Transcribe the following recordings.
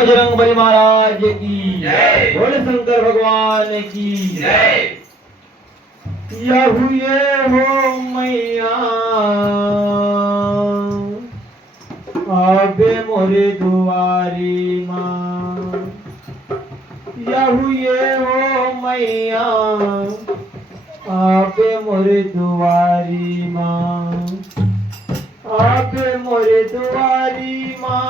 बजरंग बली महाराज की जय, बोले शंकर भगवान की जय। या हुए हो मैया आबे मोरे दुआरी माँ, या हुए हो मैया आबे मोरे दुआरी माँ, आबे मोरे दुआरी माँ,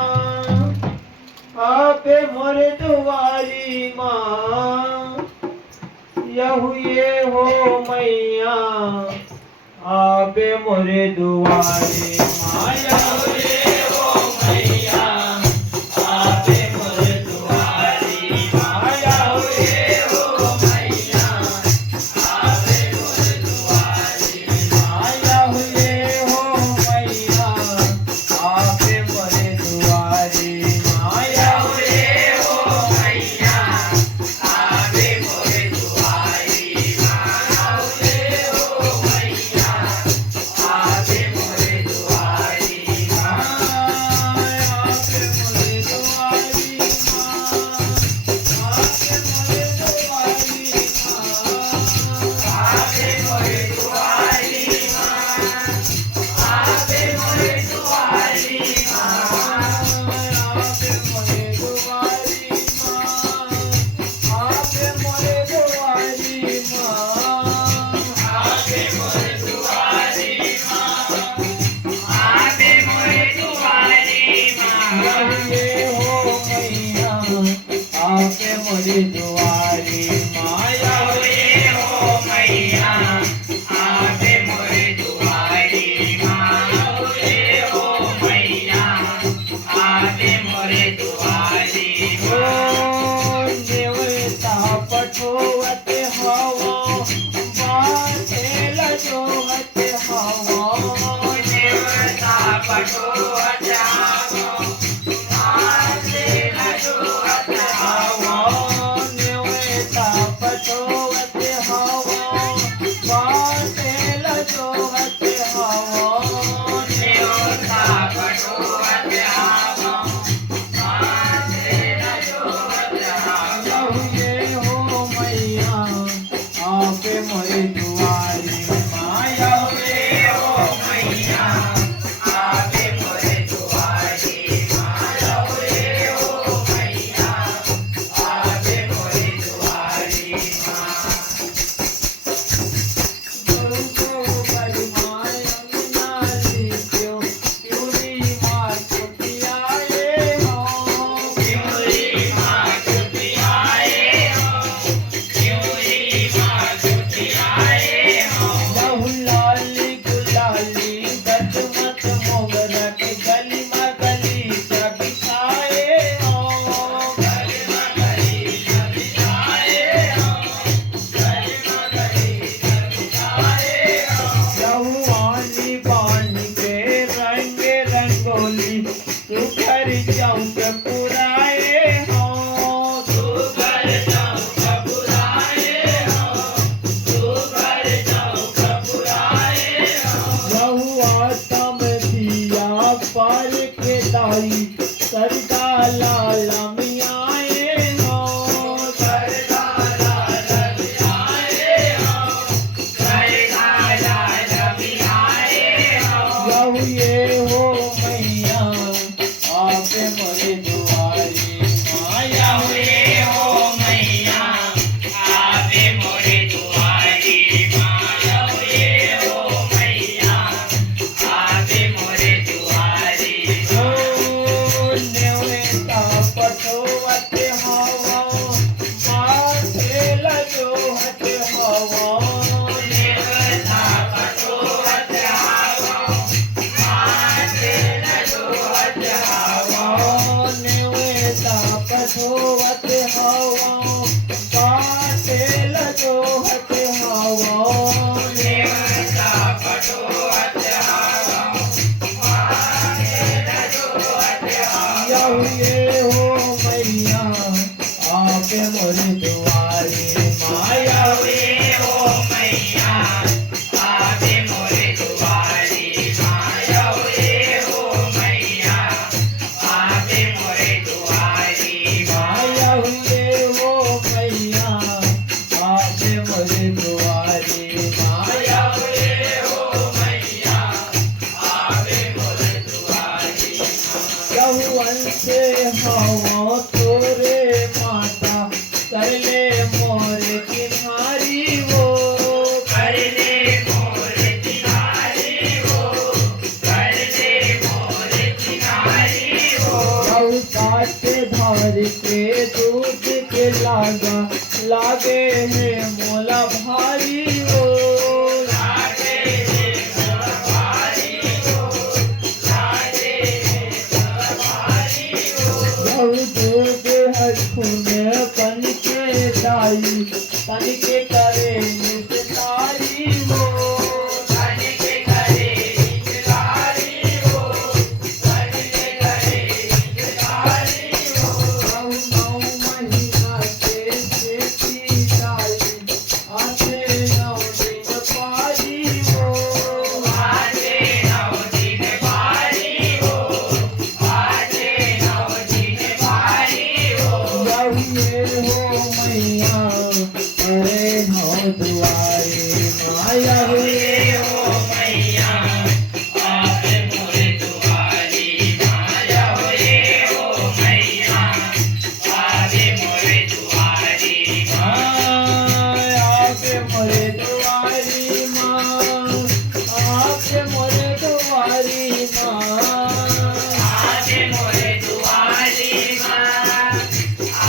आबे मोरे दुआरी माँ, या हुए हो मैया आबे मोरे दुआरी माँ, या हुए हो मैया आबे मोरे दुआरी माँ, या हुए हो मैया आबे मोरे दुआरी माँ, या हुए हो मैया आबे मोरे दुआरी माँ, या हुए हो मैया आबे मोरे दुआरी माँ, या हुए हो मैया आबे मोरे दुआरी माँ, आबे मोरे दुआरी माँ, आबे मोरे दुआरी माँ, आबे मोरे दुआरी माँ, आबे मोरे दुआरी माँ, आबे मोरे दुआरी माँ, आबे मोरे दुआरी माँ, आबे मोरे दुआरी माँ, या हुए हो मैया आबे मोरे दुआरी माँ, या हुए हो मैया आबे मोरे दुआरी माँ, या हुए हो मैया आबे मोरे दुआरी माँ। देवता पठोवत हवा बातेल जोहत हवा, देवता पठोवत हवा बातेल जोहत हवा, देवता पठोवत हवा बातेल जोहत हवा, देवता पठोवत हवा बातेल जोहत हवा, या हुए हो मैया आबे मोरे दुआरी माँ, या हुए हो मैया आबे मोरे दुआरी माँ, या हुए हो मैया आबे मोरे दुआरी माँ। गुरु को बड़ी माँ अंगना लीजियो, प्यूरी माँ छुटियाए हो, प्यूरी माँ छुटियाए हो, प्यूरी माँ छुटियाए हो, लहू लाली गुलाली गजमत मोगरट गली मगली सब खाए हो, गली मगली सब खाए हो, गली मगली सब खाए हो, लहू आनी बानी के रंग रंगोली तू घर चौक पुराए हो, तू घर चौक पुराए हो, तू घर चौक पुराए हो, लहू आतम दिया पार के दाई सरदा लाला मियाए हो, सरदा लाला मियाए हो, सरदा लाला मियाए हो, लहू ये हो मैया आबे मोरे दुआरी माँ, या हुए हो मैया आबे मोरे दुआरी माँ, या हुए हो मैया आबे मोरे दुआरी माँ। नेवता पठोवत हवा बातेल जोहत हवा, नेवता पठोवत हवा बातेल जोहत हवा, नेवता पठोवत हवा बातेल जोहत हवा, नेवता पठोवत हवा बातेल जोहत हवा, या हुए हो मैया आबे मोरे दुआरी माँ, या हुए हो मैया आबे मोरे दुआरी माँ, या हुए हो मैया आबे मोरे दुआरी हवा तोरे माता कर ले मोर किनारी वो कर ले मोर किनारी हो, कर ले मोर किनारी हो। गौ काटे धार के दूध के लागे है मोला भारी वो लागे है सब भारी हो, लागे है सब भारी हो। गौ दूध हरखुन पन के दाई तन के करे निस्तारी वो तन के करे निजदारी हो, तन के करे निजदारी हो। गौ 9 महीना के सेठी दाई आते 9 दिन पारी वो आजे 9 दिन बारी हो, आजे 9 दिन बारी हो। गौये हो मैया अरे नौ दुआरे माया हुए हो मैया आवे मोरे दुआरी माया होए हो मैया आवे मोरे दुआरी आपे मोरे दुआरी माँ आपे मोरे दुआरी माँ आवे मोरे दुआरी माँ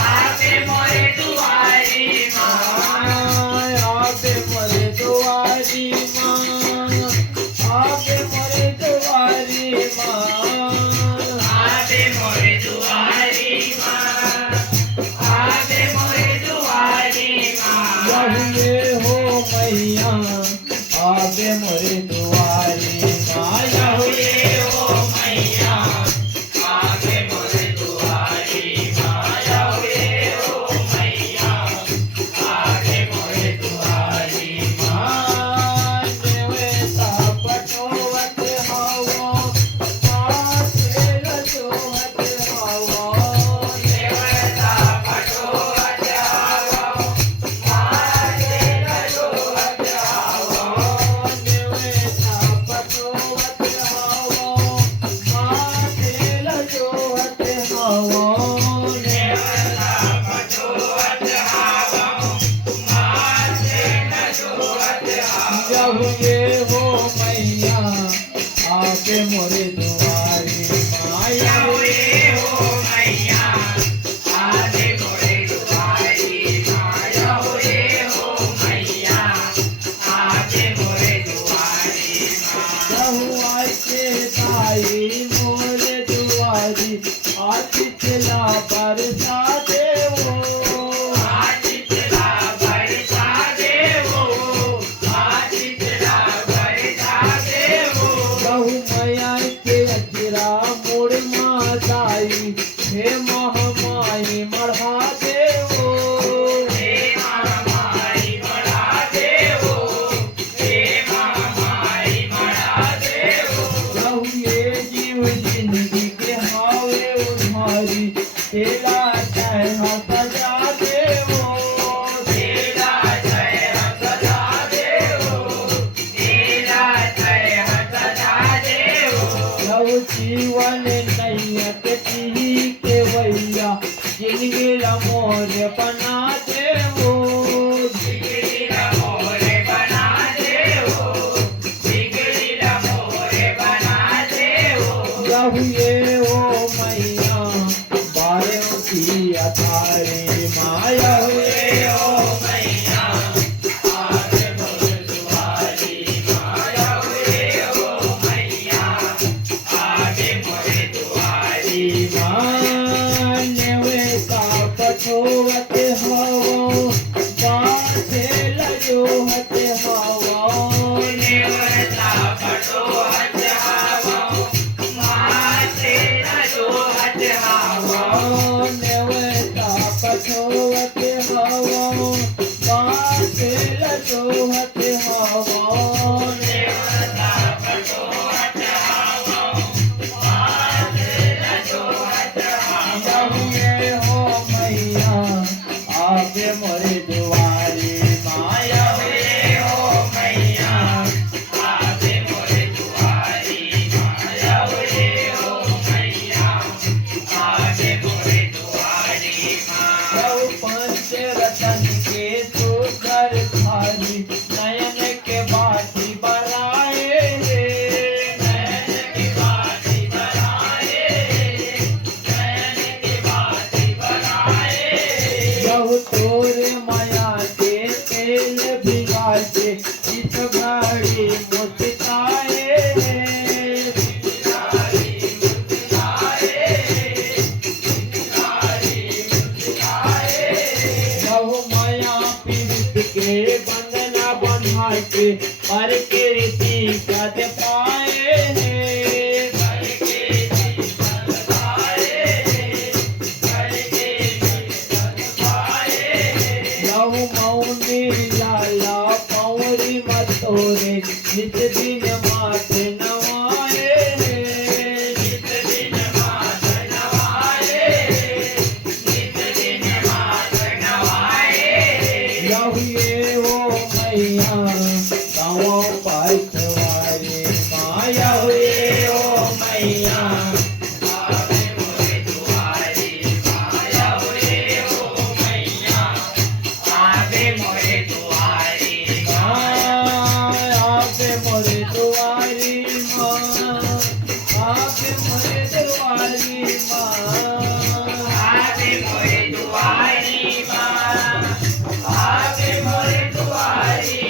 आवे मोरे दुआरी माँ आपे मोरे दुआरी माँ आपे मोरे दुआरी माँ आवे मोरे दुआरी माँ आवे मोरे दुआरी माँ यहुए हो मैया आवे मोरे दुआरी माँ यहुए हुए हो मैया आवे मोरे दुआरी माया हुए हो मैया आवे मोरे दुआरी देवता पटोवत आवो माते रजोवत आवो देवता पटोवत आवो माते रजोवत आवो हो मैया आके मोरे दुआरी माया हुए हो मैया आवे मोरे दुआरी माया हुए हो मैया आवे मोरे दुआरी बहुआ के ताई मोरे दुआरी आती चला बरसा देवो आज चला बरसा देवो आज चला बरसा देवो बहु मैया के अजरा मोड़ माताई हे महामाई मढ़ा देवो हे मामाई मड़ा देवो हे मामाई मड़ा देवो बहु ये जीव जिंदगी के हावे उधारी तेरा चाहे सजा देवो तेरा जय सदा देवो तेरा जय सदा देवो बहु जीवन नैया के पी के वैया जिंदगी मोर बना देवो बिगड़ी मोरे बना देवो बिगड़ी मोरे बना देवो बहु ये हो मैया बारे की अथारी माया हुए हो मैया आवे मोरे दुआरी माया हुए हो मैया आवे मोरे दुआरी मान्यवे का पठोवत हवो बाटे लजोहत हवो देवता पटोहत आवो माते रजोहत आवो मान्यवे का पठोवत हवो बाटे लजोहत हवो देवता पटोहत आवो माते रजोहत आवो यहुए हो मैया आगे यहु तोरे माया के तेल भिगाते इस घड़ी मुस्काए यहु माया पीड़ित के बंधना बंधा के पर के रीति कद पाए यहु मौनी लाला पौरी मतोरे नित दिन मात नवाए यहु ये हो मैया गाँव पाइतवारे माया हुए हो मैया आपे मोरे दुआरी माँ आपे मोरे दुआरी माँ आपे मोरे दुआरी माँ आपे मोरे दुआरी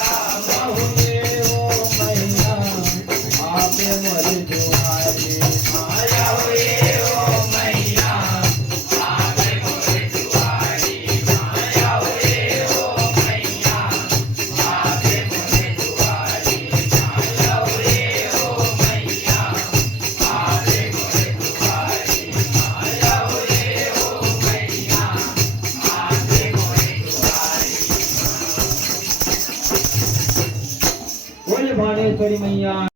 ये हो मैया आपे मोरे दुआरी माया हुए हो मैया बोल भानेश्वरी मैया